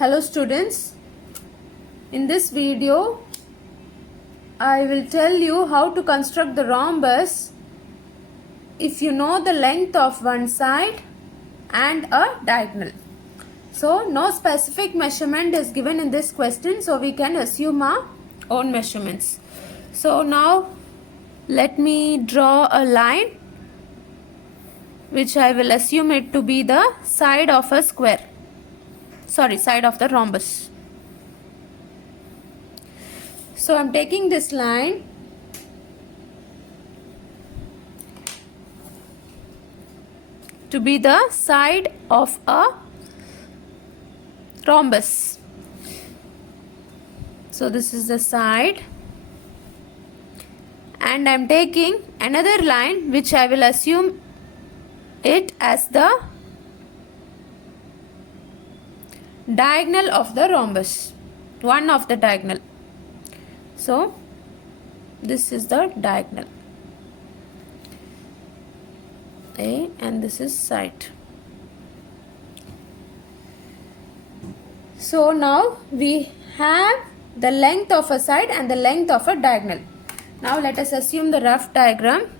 Hello students, in this video I will tell you how to construct the rhombus if you know the length of one side and a diagonal. So no specific measurement is given in this question, so we can assume our own measurements. So now let me draw a line which I will assume it to be the side of a square. Side of the rhombus. So I'm taking this line to be the side of a rhombus. So this is the side, and I'm taking another line which I will assume it as the diagonal of the rhombus, one of the diagonal. So this is the diagonal A and this is side. So now we have the length of a side and the length of a diagonal. Now let us assume the rough diagram.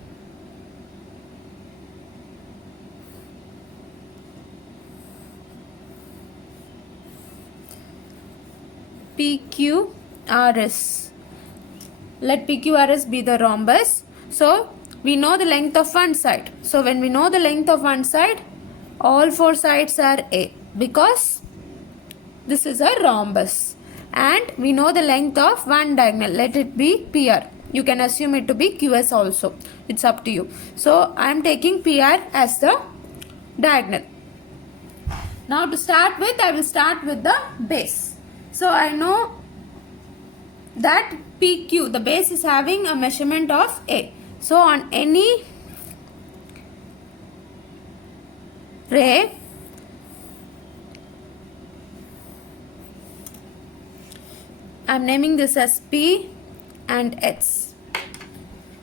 PQRS. Let PQRS be the rhombus. So we know the length of one side. So when we know the length of one side, all four sides are A because this is a rhombus. And we know the length of one diagonal. Let it be PR. You can assume it to be QS also. It's up to you. So I am taking PR as the diagonal. Now to start with, I will start with the base. So I know that PQ, the base, is having a measurement of A. So on any ray, I am naming this as P and X.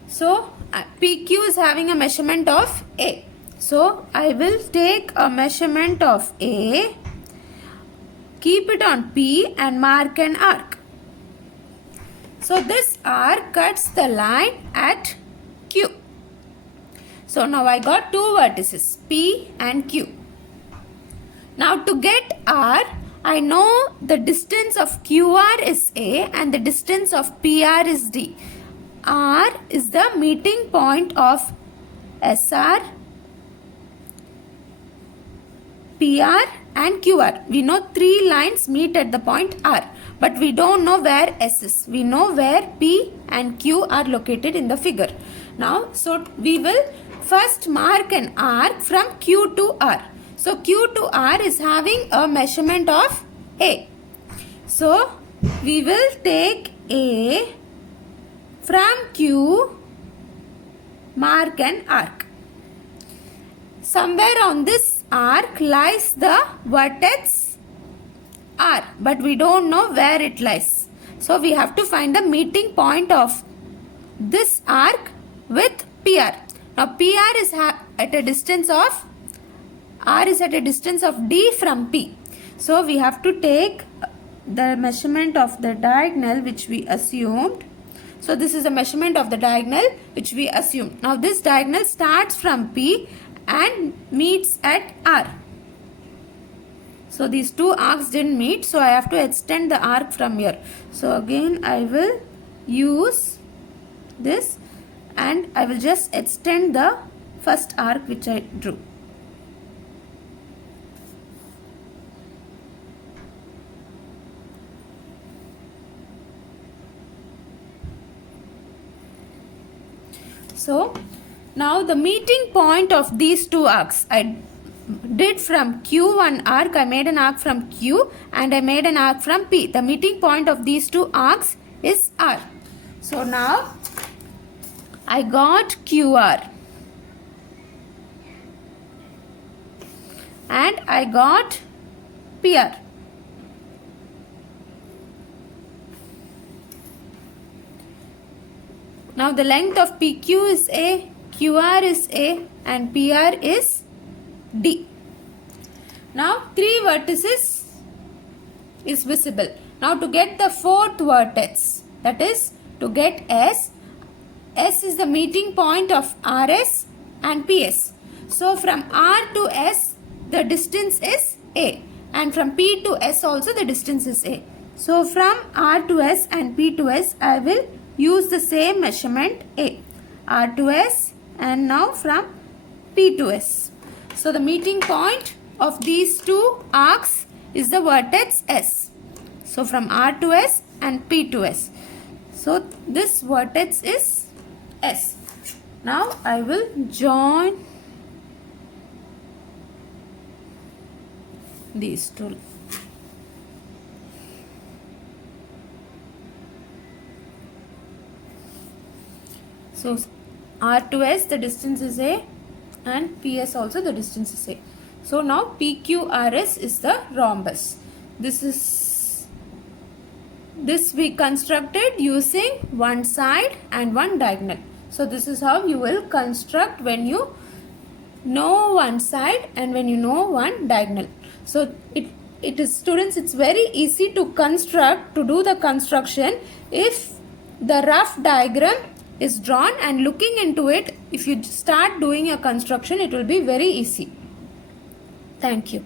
So PQ is having a measurement of A. So I will take a measurement of A, keep it on P and mark an arc. So this arc cuts the line at Q. So now I got two vertices, P and Q. Now to get R, I know the distance of QR is A and the distance of PR is D. R is the meeting point of SR, PR and QR. We know three lines meet at the point R, but we don't know where S is. We know where P and Q are located in the figure. Now, so we will first mark an arc from Q to R. So Q to R is having a measurement of A. So we will take A from Q, mark an arc. Somewhere on this arc lies the vertex R, but we don't know where it lies. So we have to find the meeting point of this arc with PR. Now PR is at a distance of, R is at a distance of D from P. So we have to take the measurement of the diagonal which we assumed. So this is a measurement of the diagonal which we assumed. Now this diagonal starts from P and meets at R. So these two arcs didn't meet, so I have to extend the arc from here. So again I will use this and I will just extend the first arc which I drew. So now the meeting point of these two arcs, I did from Q one arc, I made an arc from Q and I made an arc from P. The meeting point of these two arcs is R. So now I got QR and I got PR. Now the length of PQ is A, QR is A and PR is D. Now three vertices is visible. Now to get the fourth vertex, that is to get S, S is the meeting point of RS and PS. So from R to S the distance is A, and from P to S also the distance is A. So from R to S and P to S I will use the same measurement A. R to S and now from P to S. So the meeting point of these two arcs is the vertex S. So from R to S and P to S. So this vertex is S. Now I will join these two. So R to S the distance is A and PS also the distance is A. So now PQRS is the rhombus. This we constructed using one side and one diagonal. So this is how you will construct when you know one side and when you know one diagonal. So it is, students, it's very easy to construct, to do the construction if the rough diagram is drawn, and looking into it, if you start doing a construction, it will be very easy. Thank you.